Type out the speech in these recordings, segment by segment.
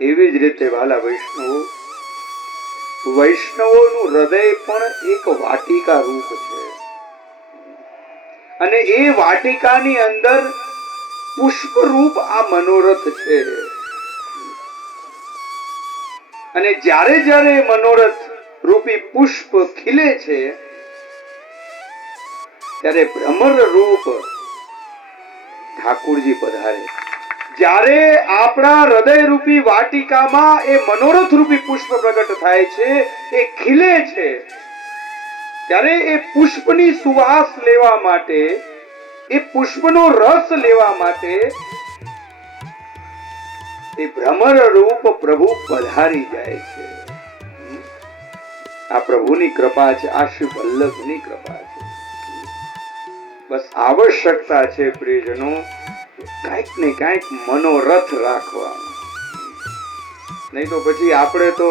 એવી જ રીતે વાલા વૈષ્ણવો, વૈષ્ણવોનું હૃદય પણ એક વાટિકા રૂપ છે અને એ વાટિકાની અંદર પુષ્પ રૂપ આ મનોરથ છે. અને જ્યારે જ્યારે મનોરથ રૂપી પુષ્પ ખીલે છે ત્યારે ભ્રમર રૂપ ઠાકુરજી પધારે. જ્યારે આપણા હૃદય રૂપી વાટિકામાં એ મનોરથ રૂપી પુષ્પ પ્રગટ થાય છે, એ ખીલે છે, ત્યારે એ પુષ્પની સુવાસ લેવા માટે, એ પુષ્પનો રસ લેવા માટે એ ભ્રમર રૂપ પ્રભુ પધારી જાય છે. આ પ્રભુની કૃપા છે, આ શ્રી વલ્લભની કૃપા છે. બસ આવશ્યકતા છે પ્રિયજનો, કઈક ને કઈક મનોરથ રાખવા, નહીં તો પછી આપણે તો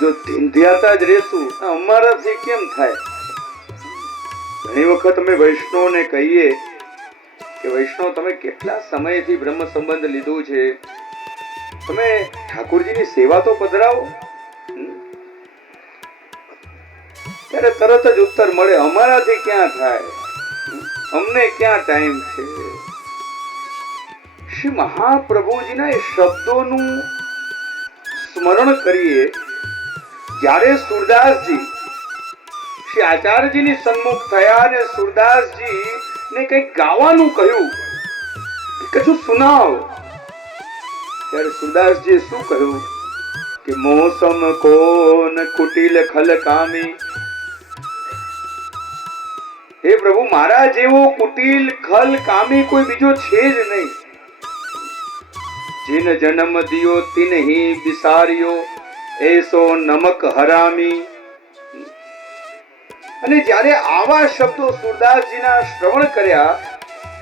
જો ધીંધ્યાતા જ રહેશું, અમારાથી કેમ થાય? ઘણી વખત અમે વૈષ્ણવને કહીએ કે વૈષ્ણવ, તમે કેટલા સમયથી બ્રહ્મ સંબંધ લીધું છે, તમે ઠાકોરજીની સેવા તો પધરાવો. ત્યારે તરત જ ઉત્તર મળે, અમારાથી ક્યાં થાય, અમને ક્યાં ટાઈમ છે. શ્રી મહાપ્રભુજીના એ શબ્દોનું સ્મરણ કરીએ. જ્યારે સુરદાસજી શ્રી આચાર્યજીની સન્મુખ થયા અને સુરદાસજી ને કઈક ગાવાનું કહ્યું, કશું સુનાવ. ત્યારે સુરદાસજીએ શું કહ્યું કે મોસમ કોન કુટિલ ખલ કામી. હે પ્રભુ, મારા જેવો કુટિલ ખલ કામી કોઈ બીજો છે જ નહીં. જીન જન્મ દિયો તિન હી બિસાર્યો, એસો નમક હરામી. અને જ્યારે આવા શબ્દો સુરદાસજીના શ્રવણ કર્યા,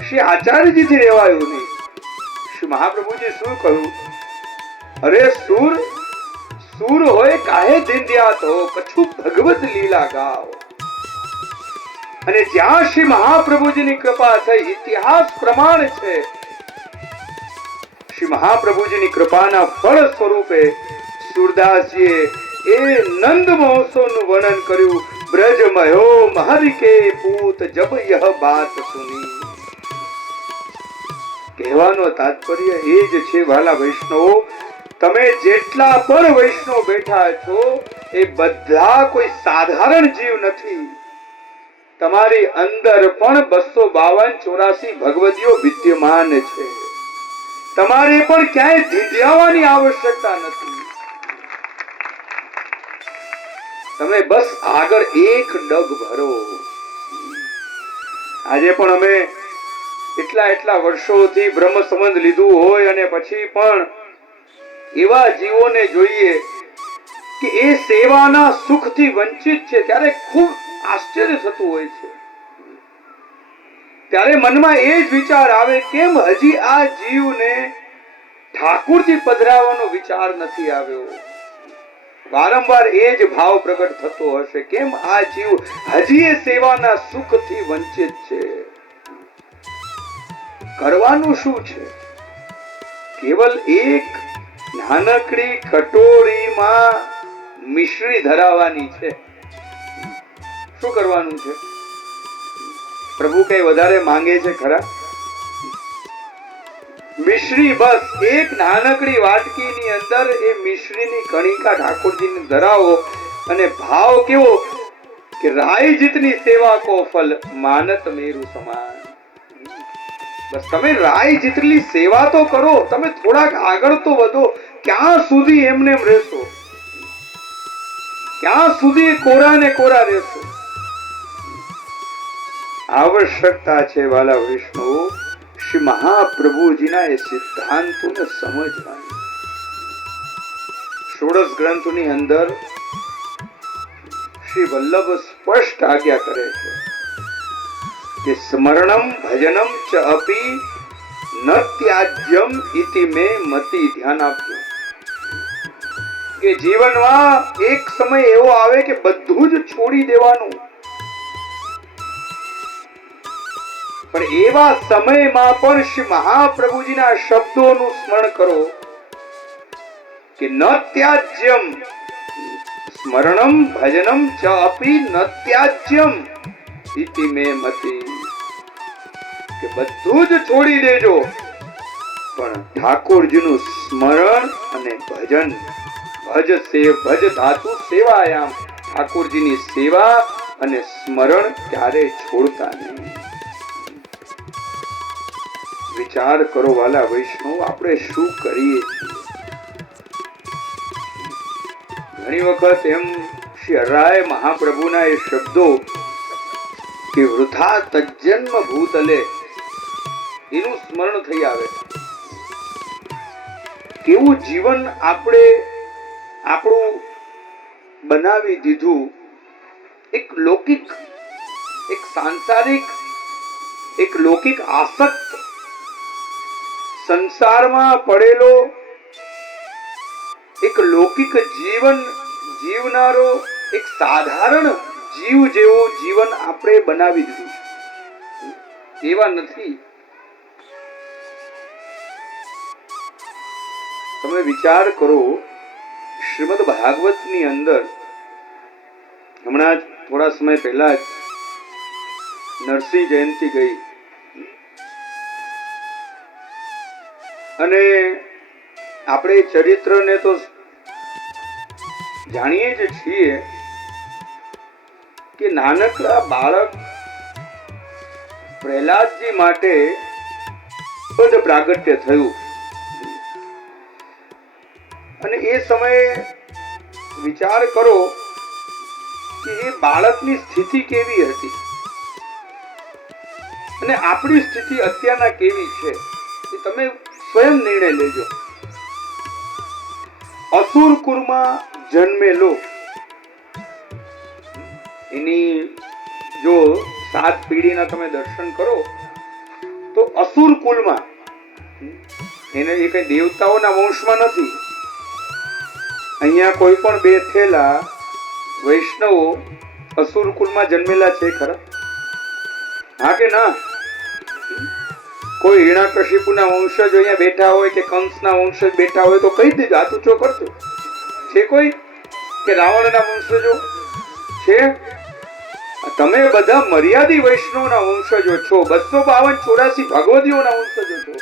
શ્રી આચાર્યજીથી રહેવાયું નહીં. શ્રી મહાપ્રભુજી શું કહ્યું? અરે સુર, સુર હોય કાહે ધીંધ્યાત હો, કછું ભગવત લીલા ગાઓ. અને જ્યાં શ્રી મહાપ્રભુજીની કૃપા થઈ, ઇતિહાસ પ્રમાણ છે, શ્રી મહાપ્રભુજીની કૃપાના ફળ સ્વરૂપે સુરદાસજીએ એ નંદ મહોત્સવનું વર્ણન કર્યું. ब्रज मयो महरि के पूत जब यह बात सुनी. કહેવાનો તાત્પર્ય એ જ છે વાલા વૈષ્ણવો, તમે જેટલા પણ વૈષ્ણવ બેઠા છો એ બધા કોઈ સાધારણ જીવ નથી. તમારી અંદર પણ 252-84 ભગવતીઓ વિદ્યમાન છે. તમારે પણ ક્યાંય ધીંધ્યાવાની આવશ્યકતા નથી. તમે બસ આગળ એક ડગ ભરો. આજે પણ અમે એટલા વર્ષોથી બ્રહ્મ સંબંધ લીધું હોય અને પછી પણ એવા જીવોને જોઈએ કે એ સેવાના સુખથી વંચિત છે, ત્યારે ખૂબ આશ્ચર્ય થતું હોય છે. ત્યારે મનમાં એ જ વિચાર આવે, કેમ હજી આ જીવને ઠાકુરજી પધરાવવાનો વિચાર નથી આવ્યો? વારંવાર એ જ ભાવ પ્રગટ થતો હશે, કેમ આ જીવ હજી એ સેવાના સુખથી વંચિત છે? કરવાનું શું છે? કેવલ એક નાનકડી કટોરીમાં મિશ્રી ધરાવવાની છે. શું કરવાનું છે? પ્રભુ કઈ વધારે માંગે છે ખરા? મિશ્રી, બસ એક નાનકડી વાટકીની અંદર એ મિશ્રીની કણિકા ઠાકોરજીને ધરાવો અને ભાવ કેવો કે રાય જીતની સેવા કો ફલ માનત મેરુ સમાન. બસ તમે રાય જીતની સેવા તો કરો, તમે થોડાક આગળ તો વધો. ક્યાં સુધી એમને એમ રહેશો? ક્યાં સુધી કોરા ને કોરા રહેશો? આવશ્યકતા છે વાલા વિષ્ણુ, શ્રી મહાપ્રભુજીના એ સિદ્ધાંતોને સમજવાની. ષોડશ ગ્રંથની અંદર શ્રી વલ્લભ સ્પષ્ટ આજ્ઞા કરે છે કે સ્મરણમ ભજનમ ચ અપી ન ત્યાજ્યમ ઇતિ મે મતિ. ધ્યાન આપજો કે જીવનમાં એક સમય એવો આવે કે બધું જ છોડી દેવાનું. પણ એવા સમયમાં પણ શ્રી મહાપ્રભુજીના શબ્દોનું સ્મરણ કરો કે ન ત્યાજ્યમ સ્મરણમ ભજનમ ચ અપી ન ત્યાજ્યમ ઇતિ મે મતિ, કે બધું જ છોડી દેજો પણ ઠાકોરજીનું સ્મરણ અને ભજન, ભજ ધાતુ સેવાયામ, ઠાકોરજીની સેવા અને સ્મરણ ક્યારે છોડતા નહીં. વિચાર કરો વાલા વૈષ્ણવ, આપણે શું કરીએ છીએ? ઘણી વખત એમ શ્રી હરાય મહાપ્રભુના એ શબ્દો કે વૃથા તજ્જન્મ ભૂતલે, એનું સ્મરણ થઈ આવે. કેવું જીવન આપણે આપણું બનાવી દીધું, એક લૌકિક, એક સાંસારિક, એક લૌકિક આસક્ત, સંસારમાં પડેલો એક લૌકિક જીવન જીવનારો એક સાધારણ જીવ જેવો જીવન આપણે બનાવી દીધું. એવા નથી. તમે વિચાર કરો, શ્રીમદ ભાગવતની અંદર હમણાં જ થોડા સમય પહેલા જ નરસિંહ જયંતિ ગઈ અને આપણે ચરિત્રને તો જાણીએ જ છીએ કે નાનકડા બાળક પ્રહલાદજી માટે બધું પ્રાગટ્ય થયું અને એ સમયે વિચાર કરો કે એ બાળકની સ્થિતિ કેવી હતી અને આપણી સ્થિતિ અત્યારના કેવી છે એ તમે સ્વયં નિર્ણય લેજો. અસુર કુળમાં જન્મેલો, એની જો 7 પેઢીના તમે દર્શન કરો તો અસુર કુળમાં, એને એ કઈ દેવતાઓના વંશમાં નથી. અહીંયા કોઈ પણ બેઠેલા વૈષ્ણવો અસુર કુળમાં જન્મેલા છે ખરા? હા કે ના? કોઈ હિરણ્યકશિપુના વંશજ અહીંયા બેઠા હોય કે કંસના વંશજ બેઠા હોય તો કહી દેજો, હાથ ઊંચો કરજો. છે કોઈ? કે રાવણના વંશજો છે? તમે બધા મર્યાદી વૈષ્ણવના વંશજો છો, 252-84 ભગવદીઓના વંશજો છો.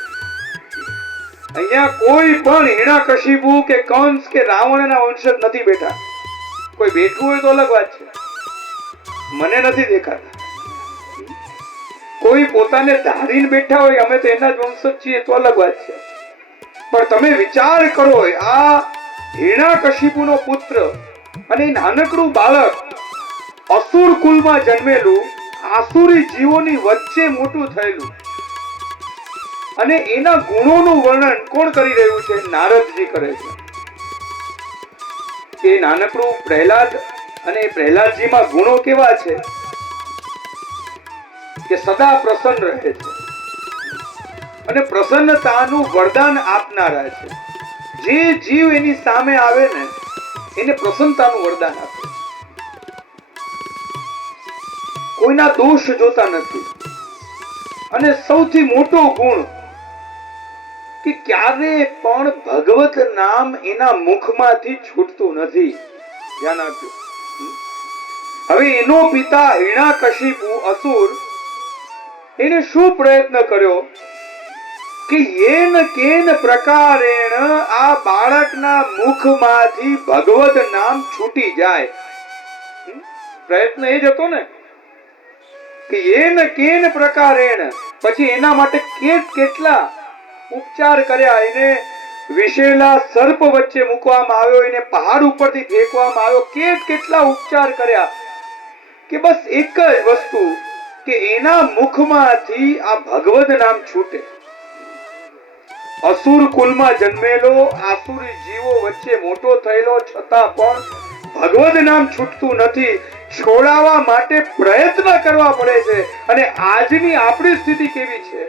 અહીંયા કોઈ પણ હિરણ્યકશિપુ કે કંસ કે રાવણના વંશજ નથી બેઠા. કોઈ બેઠું હોય તો અલગ વાત છે, મને નથી દેખાતા. કોઈ પોતાને ધારીને બેઠા હોય અમે તો એના જ વંશજ છીએ તો અલગ વાત છે. પણ તમે વિચાર કરો, આ હિરણ્યકશિપુનો પુત્ર અને નાનકડું બાળક અસુર કુલમાં જન્મેલું, આસુરી જીવોની વચ્ચે મોટું થયેલું, અને એના ગુણોનું વર્ણન કોણ કરી રહ્યું છે? નારદજી કરે છે. કે નાનકડું પ્રહલાદ, અને પ્રહલાદજીમાં ગુણો કેવા છે કે સદા પ્રસન્ન રહે છે અને પ્રસન્નતાનું વરદાન આપનારા છે. જે જીવ એની સામે આવે ને એને પ્રસન્નતાનું વરદાન આપે. કોઈના દોષ જોતા નથી. અને સૌથી મોટો ગુણ કે ક્યારે પણ ભગવત નામ એના મુખમાંથી છૂટતું નથી. ધ્યાન આપજો. હવે એનો પિતા હિરણ્યકશિપુ અસુર, એને શું પ્રયત્ન કર્યો કે યેન કેન પ્રકારેણ આ બાળકના મુખમાંથી ભગવત નામ છૂટી જાય. પ્રયત્ન એ જ હતો ને કે યેન કેન પ્રકારેણ. પછી એના માટે કેટલા ઉપચાર કર્યા. એને વિશેલા સર્પ વચ્ચે મૂકવામાં આવ્યો, એને પહાડ ઉપરથી ફેંકવામાં આવ્યો, કેટલા ઉપચાર કર્યા કે બસ એક જ વસ્તુ કે એના મુખમાંથી આ ભગવદ નામ છૂટે. અસુર કુલમાં જન્મેલો, આસુરી જીવો વચ્ચે મોટો થયેલો, છતાં પણ ભગવદ નામ છૂટતું નથી. છોડાવવા માટે પ્રયત્ન કરવા પડે છે. અને આજની આપણી સ્થિતિ કેવી છે?